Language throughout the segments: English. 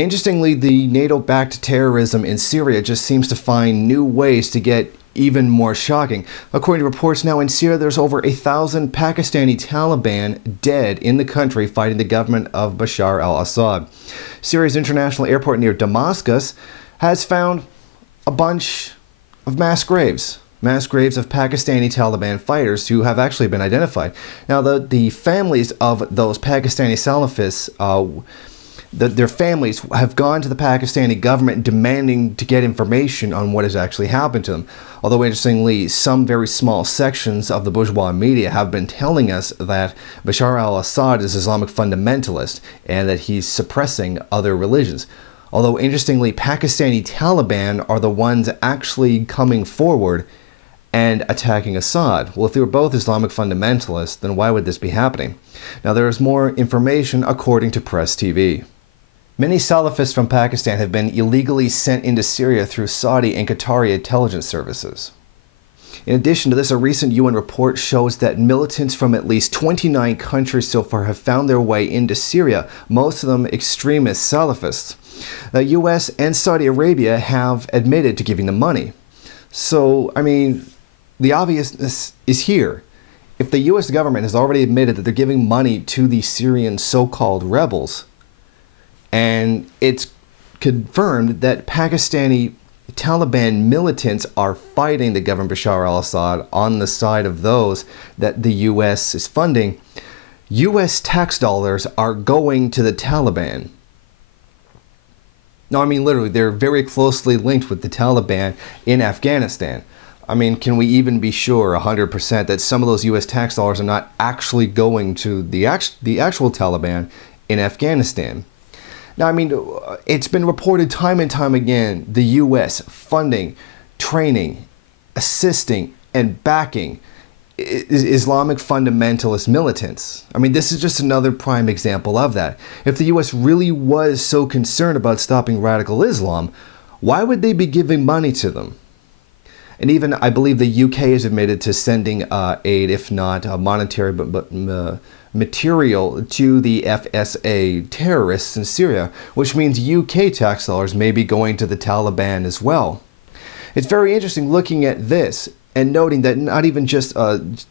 Interestingly, the NATO-backed terrorism in Syria just seems to find new ways to get even more shocking. According to reports now in Syria, there's over 1,000 Pakistani Taliban dead in the country fighting the government of Bashar al-Assad. Syria's international airport near Damascus has found a bunch of mass graves of Pakistani Taliban fighters who have actually been identified. Now, the families of those Pakistani Salafists, their families have gone to the Pakistani government demanding to get information on what has actually happened to them. Although, interestingly, some very small sections of the bourgeois media have been telling us that Bashar al-Assad is Islamic fundamentalist and that he's suppressing other religions. Although, interestingly, Pakistani Taliban are the ones actually coming forward and attacking Assad. Well, if they were both Islamic fundamentalists, then why would this be happening? Now, there is more information according to Press TV. Many Salafists from Pakistan have been illegally sent into Syria through Saudi and Qatari intelligence services. In addition to this, a recent UN report shows that militants from at least 29 countries so far have found their way into Syria, most of them extremist Salafists. The US and Saudi Arabia have admitted to giving them money. So, I mean, the obviousness is here. If the US government has already admitted that they're giving money to the Syrian so-called rebels, and it's confirmed that Pakistani Taliban militants are fighting the government Bashar al-Assad on the side of those that the US is funding, US tax dollars are going to the Taliban. No, I mean, literally, they're very closely linked with the Taliban in Afghanistan. I mean, can we even be sure 100% that some of those US tax dollars are not actually going to the actual Taliban in Afghanistan? Now, I mean, it's been reported time and time again, the US funding, training, assisting, and backing Islamic fundamentalist militants. I mean, this is just another prime example of that. If the US really was so concerned about stopping radical Islam, why would they be giving money to them? And even, I believe the UK has admitted to sending aid, if not monetary, but material to the FSA terrorists in Syria, which means UK tax dollars may be going to the Taliban as well. It's very interesting looking at this and noting that not even just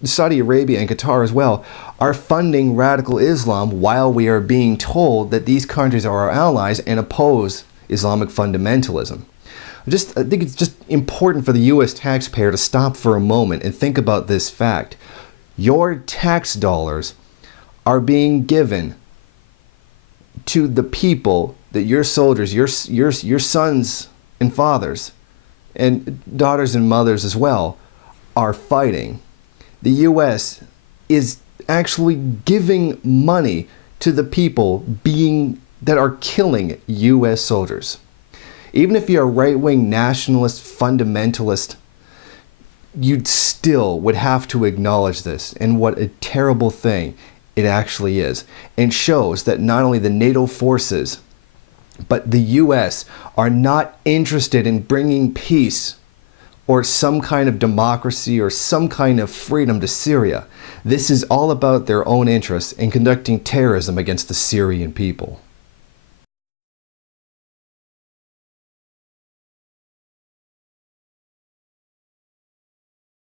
Saudi Arabia and Qatar as well are funding radical Islam while we are being told that these countries are our allies and oppose Islamic fundamentalism. I think it's just important for the US taxpayer to stop for a moment and think about this fact. Your tax dollars are being given to the people that your soldiers, your sons and fathers, and daughters and mothers as well, are fighting. The US is actually giving money to the people that are killing US soldiers. Even if you're a right-wing nationalist, fundamentalist, you still would have to acknowledge this and what a terrible thing it actually is, and shows that not only the NATO forces, but the US are not interested in bringing peace or some kind of democracy or some kind of freedom to Syria. This is all about their own interests in conducting terrorism against the Syrian people.